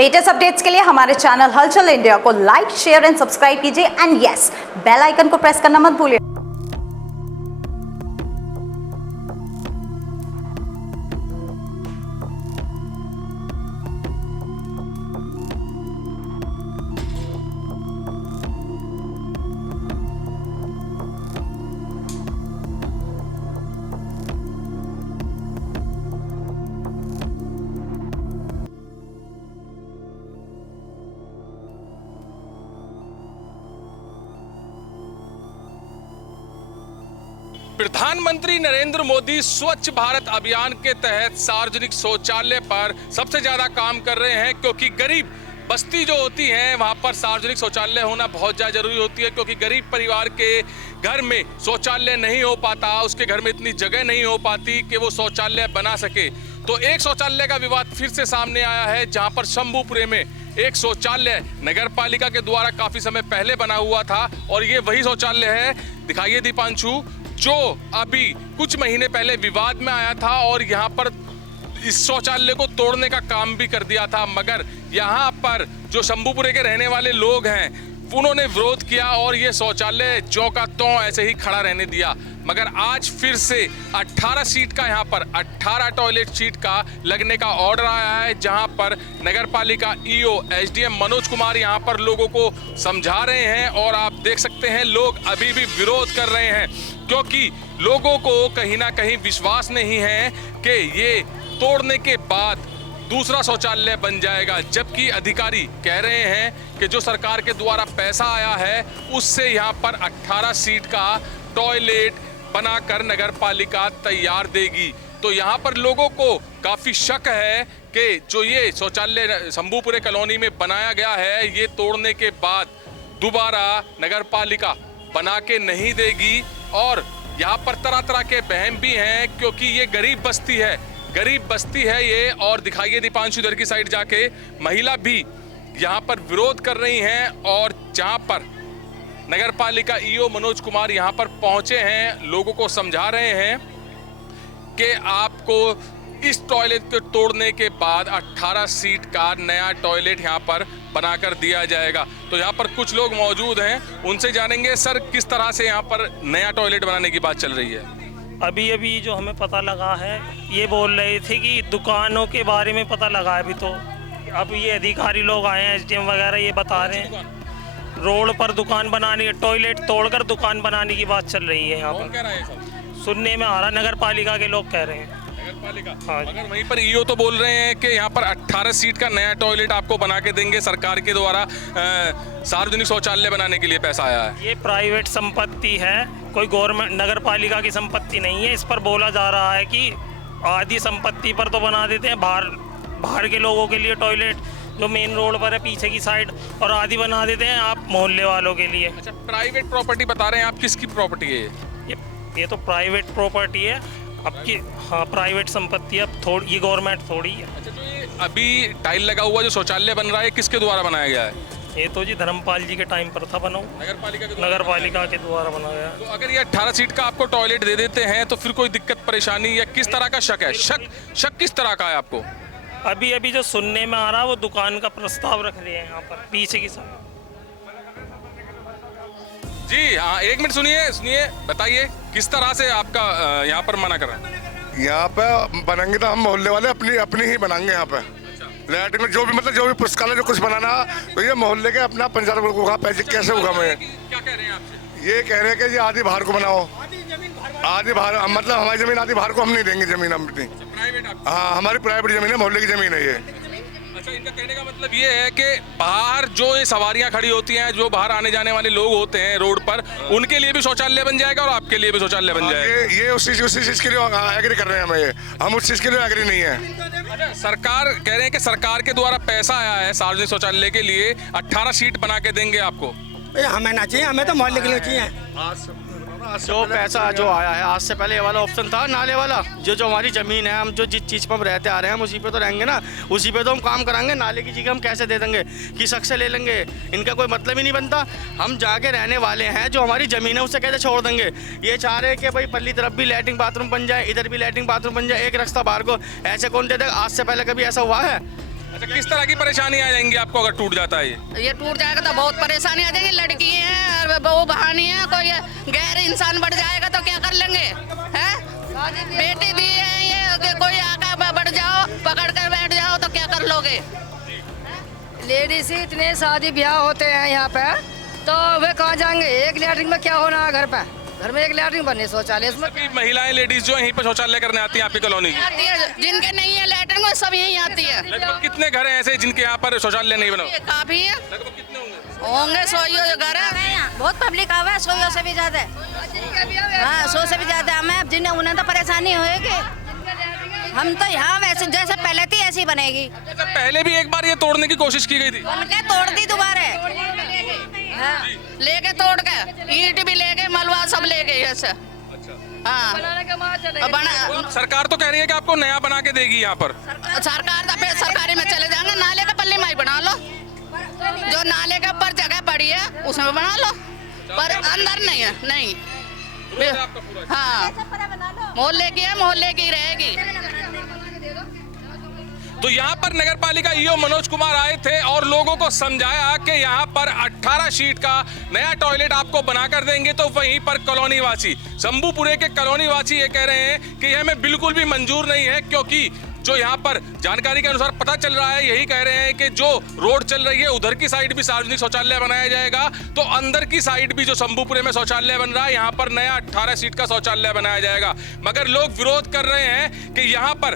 Latest updates के लिए हमारे चैनल हलचल इंडिया को लाइक, शेयर एंड सब्सक्राइब कीजिए एंड यस, बेल आइकन को प्रेस करना मत भूलिए। प्रधानमंत्री नरेंद्र मोदी स्वच्छ भारत अभियान के तहत सार्वजनिक शौचालय पर सबसे ज्यादा काम कर रहे हैं, क्योंकि गरीब बस्ती जो होती है वहां पर सार्वजनिक शौचालय होना बहुत ज़्यादा जरूरी होती है। क्योंकि गरीब परिवार के घर में शौचालय नहीं हो पाता, उसके घर में इतनी जगह नहीं हो पाती कि वो शौचालय बना सके। तो एक शौचालय का विवाद फिर से सामने आया है, जहां पर शंभूपुरे में एक शौचालय नगर पालिका के द्वारा काफी समय पहले बना हुआ था, और ये वही शौचालय है, दिखाइए दीपांशु, जो अभी कुछ महीने पहले विवाद में आया था और यहाँ पर इस शौचालय को तोड़ने का काम भी कर दिया था। मगर यहाँ पर जो शंभूपुरे के रहने वाले लोग हैं उन्होंने विरोध किया और ये शौचालय ज्यों का त्यों ऐसे ही खड़ा रहने दिया। मगर आज फिर से 18 सीट का यहाँ पर 18 टॉयलेट सीट का लगने का ऑर्डर आया है, जहाँ पर नगर पालिका ईओ एसडीएम मनोज कुमार यहाँ पर लोगों को समझा रहे हैं। और आप देख सकते हैं लोग अभी भी विरोध कर रहे हैं, क्योंकि लोगों को कहीं ना कहीं विश्वास नहीं है कि ये तोड़ने के बाद दूसरा शौचालय बन जाएगा। जबकि अधिकारी कह रहे हैं कि जो सरकार के द्वारा पैसा आया है उससे यहाँ पर 18 सीट का टॉयलेट बनाकर नगर पालिका तैयार देगी। तो यहाँ पर लोगों को काफ़ी शक है कि जो ये शौचालय शंभूपुरे कॉलोनी में बनाया गया है, ये तोड़ने के बाद दोबारा नगर पालिका बना के नहीं देगी। और यहाँ पर तरह तरह के वहम भी हैं, क्योंकि ये गरीब बस्ती है, गरीब बस्ती है ये। और दिखाइए दीपांशु इधर की साइड जाके, महिला भी यहाँ पर विरोध कर रही हैं। और जहाँ पर नगर पालिका ईओ मनोज कुमार यहाँ पर पहुँचे हैं, लोगों को समझा रहे हैं कि आपको इस टॉयलेट को तोड़ने के बाद 18 सीट का नया टॉयलेट यहाँ पर बनाकर दिया जाएगा। तो यहाँ पर कुछ लोग मौजूद हैं, उनसे जानेंगे सर किस तरह से यहाँ पर नया टॉयलेट बनाने की बात चल रही है। अभी जो हमें पता लगा है, ये बोल रहे थे कि दुकानों के बारे में पता लगा है। अभी तो अब ये अधिकारी लोग आए हैं, एसडीएम वगैरह, ये बता रहे हैं रोड पर दुकान बनाने के, टॉयलेट तोड़कर दुकान बनाने की बात चल रही है। यहाँ पर कह रहा है सब सुनने में आ रहा, नगर पालिका के लोग कह रहे हैं। नगर पालिका, हाँ। मगर वहीं पर ईओ तो बोल रहे हैं कि यहाँ पर 18 सीट का नया टॉयलेट आपको बना के देंगे, सरकार के द्वारा सार्वजनिक शौचालय बनाने के लिए पैसा आया है। ये प्राइवेट संपत्ति है, कोई गवर्नमेंट नगर पालिका की संपत्ति नहीं है। इस पर बोला जा रहा है कि आधी संपत्ति पर तो बना देते हैं बाहर के लोगों के लिए टॉयलेट जो मेन रोड पर है पीछे की साइड, और आधी बना देते हैं आप मोहल्ले वालों के लिए। अच्छा, प्राइवेट प्रॉपर्टी बता रहे हैं आप, किसकी प्रॉपर्टी है ये तो प्राइवेट प्रॉपर्टी है आपकी। हाँ, प्राइवेट संपत्ति है, अब थोड़ी, ये गवर्नमेंट थोड़ी है। अच्छा, जो ये अभी टाइल लगा हुआ जो शौचालय बन रहा है, किसके द्वारा बनाया गया है? ये तो जी धर्मपाल जी के टाइम पर था बना, नगर पालिका के द्वारा बनाया गया। तो अगर ये 18 सीट का आपको टॉयलेट दे देते हैं तो फिर कोई दिक्कत परेशानी या किस तरह का शक है? शक किस तरह का है आपको? अभी जो सुनने में आ रहा है वो दुकान का प्रस्ताव रख रहे हैं यहाँ पर पीछे की साइड। जी हाँ, एक मिनट सुनिए, बताइए किस तरह से आपका यहाँ पर मना कर रहा है? यहाँ पे बनाएंगे तो हम मोहल्ले वाले अपनी ही बनाएंगे। यहाँ पे लैट्रिन में जो भी पुस्तकालय जो कुछ बनाना, तो ये मोहल्ले के अपना पंचायत होगा। पैसे कैसे होगा? मैं क्या कह रहे हैं आपसे? ये कह रहे हैं कि ये आधी बाहर को बनाओ, आधी बाहर, मतलब हमारी जमीन आधी बाहर को हम नहीं देंगे जमीन अपनी। हाँ, हमारी प्राइवेट जमीन है, मोहल्ले की जमीन है ये। अच्छा, इनका कहने का मतलब ये है कि बाहर जो ये सवारियां खड़ी होती हैं, जो बाहर आने जाने वाले लोग होते हैं रोड पर, उनके लिए भी शौचालय बन जाएगा और आपके लिए भी शौचालय बन जाएगा। ये उसी चीज के लिए एग्री कर रहे हैं हम उस चीज के लिए एग्री नहीं है। अच्छा, सरकार कह रहे हैं कि सरकार के द्वारा पैसा आया है सार्वजनिक शौचालय के लिए, 18 सीट बना के देंगे आपको। हमें ना चाहिए, हमें तो मोहल्ले के लिए चाहिए। जो पैसा जो आया है, आज से पहले ये वाला ऑप्शन था, नाले वाला, जो हमारी ज़मीन है, हम जो जिस चीज़ पर हम रहते आ रहे हैं हम उसी पे तो रहेंगे ना, उसी पे तो हम काम कराएंगे। नाले की जगह हम कैसे दे देंगे, किस हक से ले लेंगे? इनका कोई मतलब ही नहीं बनता। हम जाके रहने वाले हैं, जो हमारी ज़मीन है उसे कैसे छोड़ देंगे? ये चाह रहे हैं कि भाई पल्ली तरफ भी लैट्रिन बाथरूम बन जाए, इधर भी लैट्रिन बाथरूम बन जाए, एक रास्ता बाहर को। ऐसे कौन दे देगा? आज से पहले कभी ऐसा हुआ है? अच्छा, किस तरह की परेशानी आ जाएंगी आपको अगर टूट जाता है ये टूट जाएगा तो बहुत परेशानी आ जाएगी। लड़की है और बहू बहानी है, कोई गैर इंसान बढ़ जाएगा तो क्या कर लेंगे? हैं? बेटी दी है ये कि कोई आगे बढ़ जाओ, पकड़ कर बैठ जाओ तो क्या कर लोगे? लेडीज ही इतने शादी ब्याह होते हैं यहाँ पे, तो वे कहाँ जाएंगे? एक लैट्रिन में क्या होना है? घर पे घर में एक लैट्रिन बननी, शौचालय इसमें सभी महिलाएं लेडीज जो यहीं पर शौचालय करने आती हैं आपकी कॉलोनी की? आती है, जिनके नहीं है लैट्रिन वो सब यहीं आती है। लगभग कितने घर हैं ऐसे जिनके यहाँ पर शौचालय नहीं बना? ये काफी है, लगभग कितने होंगे? होंगे 100 घर है। बहुत पब्लिक आवा है, 100 से भी ज्यादा है। हाँ, 100 से भी ज्यादा हमें जिन्हें उन्हें तो परेशानी होएगी। हम तो यहाँ वैसे जैसे पहले थी ऐसी बनेगी। अच्छा, पहले भी एक बार ये तोड़ने की कोशिश की गई थी? उनके तोड़ दी दोबारा। हाँ। लेके तोड़ के ईंट भी लेके मलबा सब लेके ऐसे। हाँ, बना सरकार तो कह रही है कि आपको नया बना के देगी यहाँ पर। सरकार तो फिर सरकारी में चले जाएंगे, नाले का पल्ली माई बना लो, जो नाले के ऊपर जगह पड़ी है उसमें बना लो, पर अंदर नहीं है। नहीं, हाँ, मोहल्ले की है, मोहल्ले की रहेगी। तो यहाँ पर नगर पालिका ईओ मनोज कुमार आए थे और लोगों को समझाया कि यहाँ पर 18 शीट का नया टॉयलेट आपको बनाकर देंगे। तो वहीं पर कॉलोनी वासी, शंभूपुरे के कॉलोनी वासी ये कह रहे हैं कि यह हमें बिल्कुल भी मंजूर नहीं है, क्योंकि जो यहाँ पर जानकारी के अनुसार पता चल रहा है, यही कह रहे हैं कि जो रोड चल रही है उधर की साइड भी सार्वजनिक शौचालय बनाया जाएगा, तो अंदर की साइड भी जो शंभूपुरे में शौचालय बन रहा है यहाँ पर नया 18 सीट का शौचालय बनाया जाएगा। मगर लोग विरोध कर रहे हैं कि यहाँ पर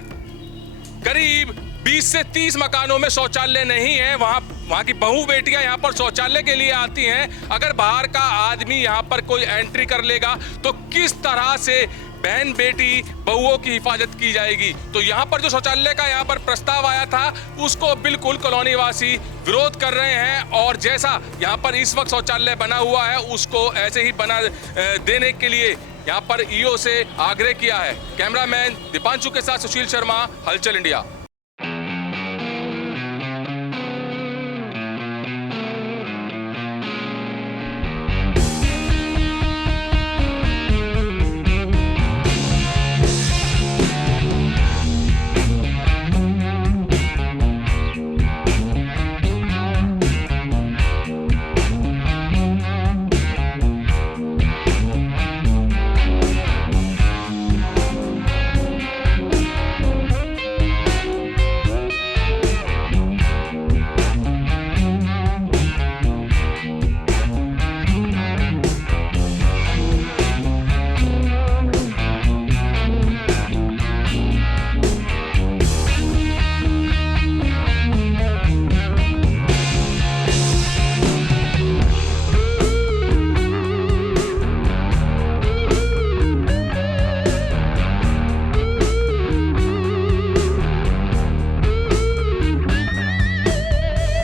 करीब 20 से 30 मकानों में शौचालय नहीं है। वहाँ की बहू बेटियां यहाँ पर शौचालय के लिए आती हैं। अगर बाहर का आदमी यहाँ पर कोई एंट्री कर लेगा तो किस तरह से बहन बेटी बहुओं की हिफाजत की जाएगी? तो यहाँ पर जो शौचालय का यहाँ पर प्रस्ताव आया था उसको बिल्कुल कॉलोनी वासी विरोध कर रहे हैं, और जैसा यहाँ पर इस वक्त शौचालय बना हुआ है उसको ऐसे ही बना देने के लिए यहाँ पर ईओ से आग्रह किया है। कैमरामैन दीपांशु के साथ सुशील शर्मा, हलचल इंडिया।